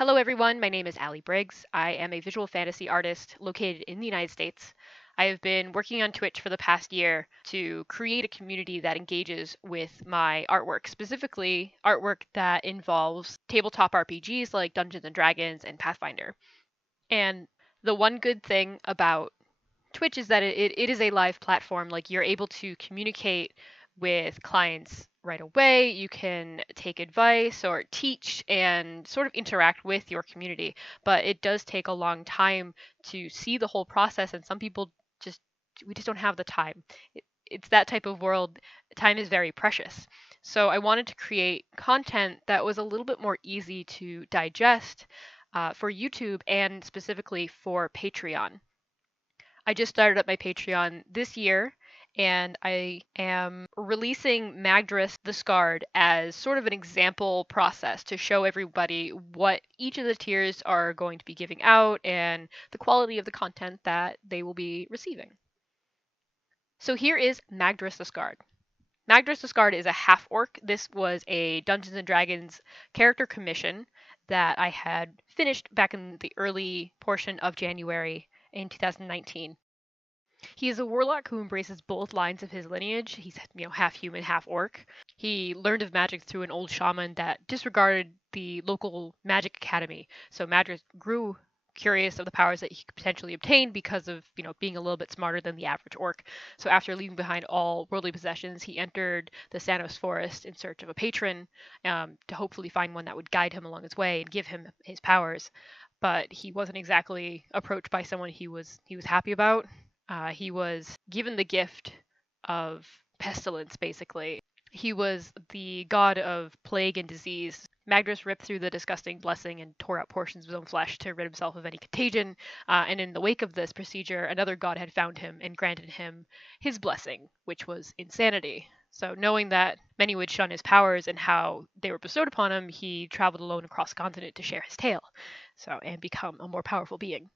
Hello, everyone. My name is Allie Briggs. I am a visual fantasy artist located in the United States. I have been working on Twitch for the past year to create a community that engages with my artwork, specifically artwork that involves tabletop RPGs like Dungeons and Dragons and Pathfinder. And the one good thing about Twitch is that it is a live platform. Like, you're able to communicate with clients right away. You can take advice or teach and sort of interact with your community. But it does take a long time to see the whole process, and some people just we just don't have the time. It's that type of world. Time is very precious. So I wanted to create content that was a little bit more easy to digest for YouTube and specifically for Patreon. I just started up my Patreon this year, and I am releasing Magdrus the Scarred as sort of an example process to show everybody what each of the tiers are going to be giving out and the quality of the content that they will be receiving. So here is Magdrus the Scarred. Magdrus the Scarred is a half-orc. This was a Dungeons and Dragons character commission that I had finished back in the early portion of January in 2019. He is a warlock who embraces both lines of his lineage. He's, half human, half orc. He learned of magic through an old shaman that disregarded the local magic academy. So Magdrus grew curious of the powers that he could potentially obtain because of, being a little bit smarter than the average orc. So after leaving behind all worldly possessions, he entered the Sanos forest in search of a patron, to hopefully find one that would guide him along his way and give him his powers. But he wasn't exactly approached by someone he was happy about. He was given the gift of pestilence, basically. He was the god of plague and disease. Magdrus ripped through the disgusting blessing and tore out portions of his own flesh to rid himself of any contagion. And in the wake of this procedure, another god had found him and granted him his blessing, which was insanity. So, knowing that many would shun his powers and how they were bestowed upon him, he traveled alone across the continent to share his tale, and become a more powerful being.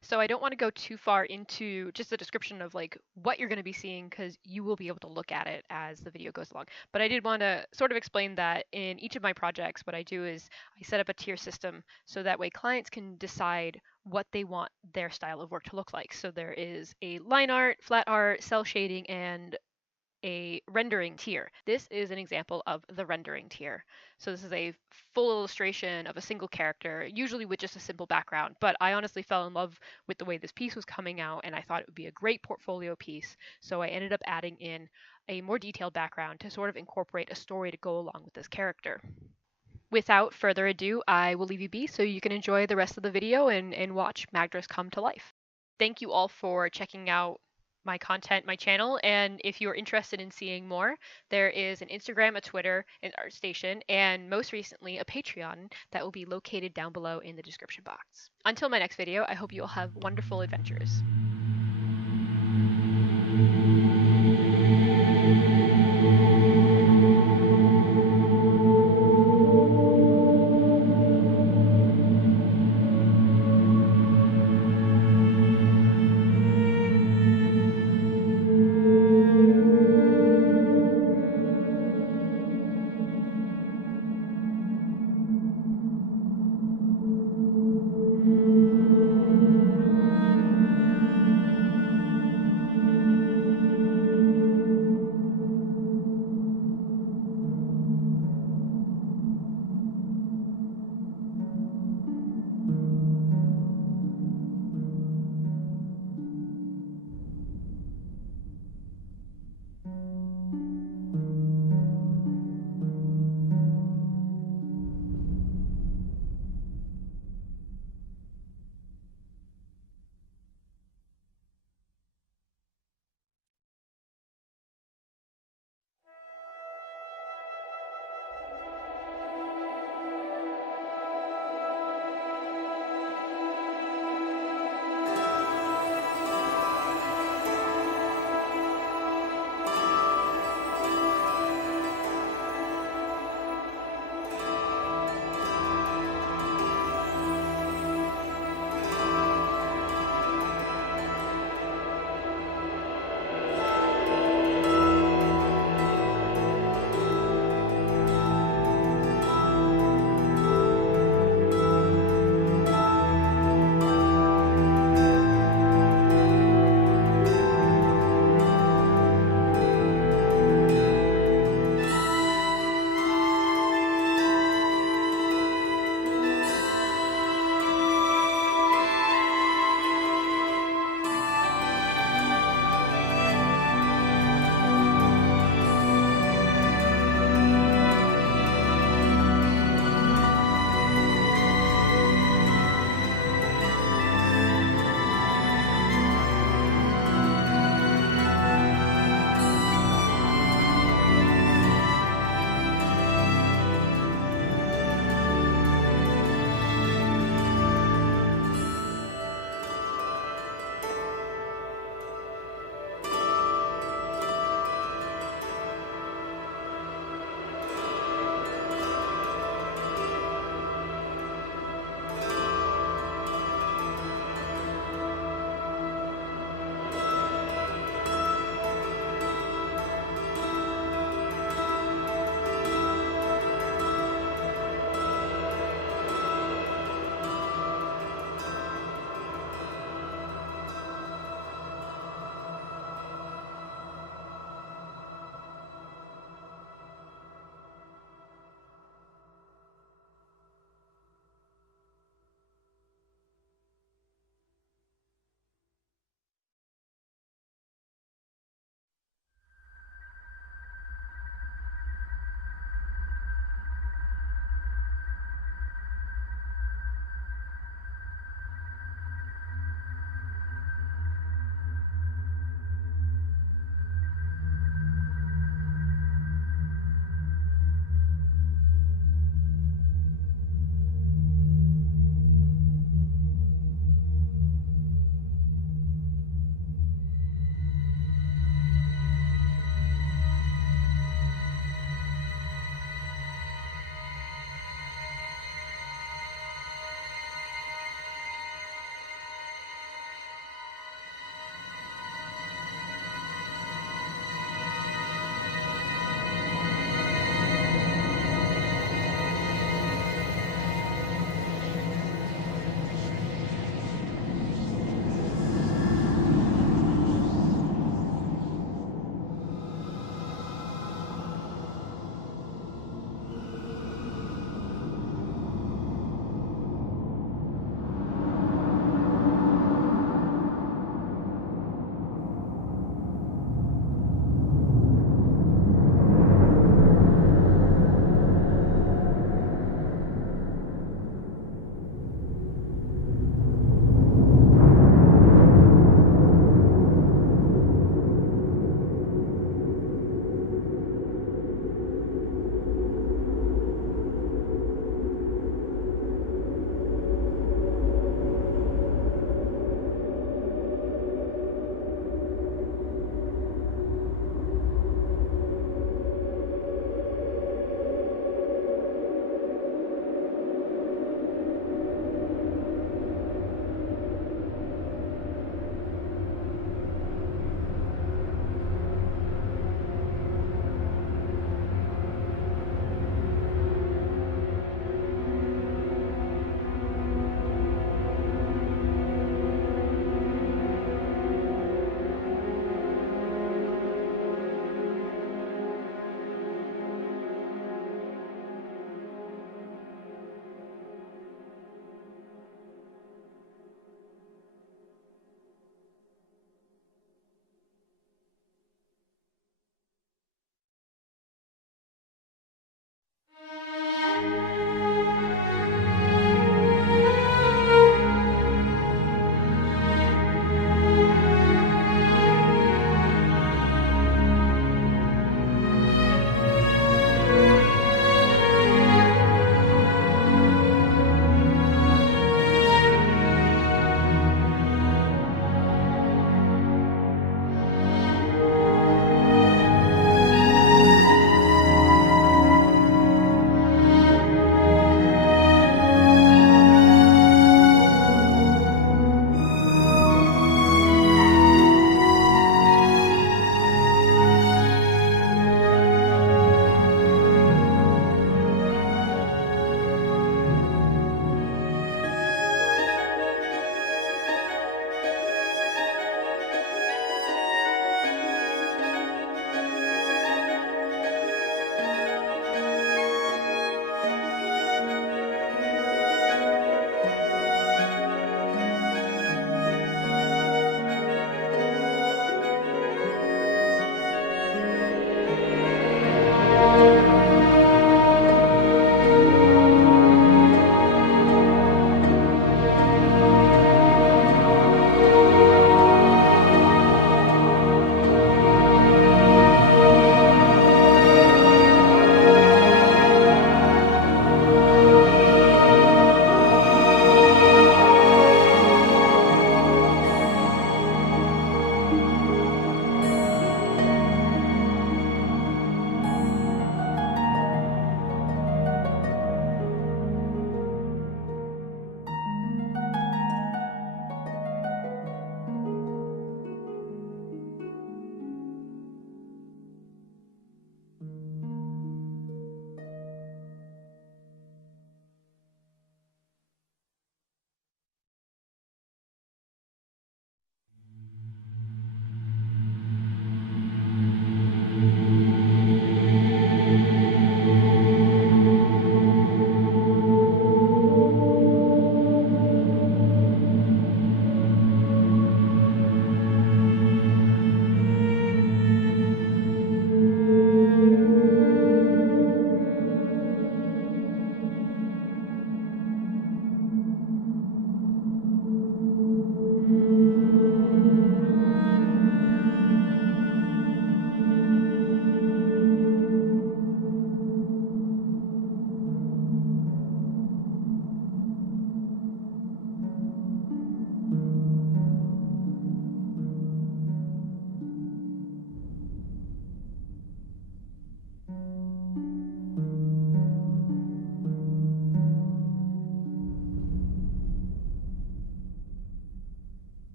So I don't want to go too far into just the description of like what you're going to be seeing, because you will be able to look at it as the video goes along. But I did want to sort of explain that in each of my projects, what I do is I set up a tier system so that way clients can decide what they want their style of work to look like. So there is a line art, flat art, cell shading, and a rendering tier. This is an example of the rendering tier. So this is a full illustration of a single character, usually with just a simple background, but I honestly fell in love with the way this piece was coming out, and I thought it would be a great portfolio piece. So I ended up adding in a more detailed background to sort of incorporate a story to go along with this character. Without further ado, I will leave you be so you can enjoy the rest of the video and watch Magdrus come to life. Thank you all for checking out my content, my channel, and if you're interested in seeing more, there is an Instagram, a Twitter, an ArtStation, and most recently a Patreon that will be located down below in the description box. Until my next video, I hope you all have wonderful adventures.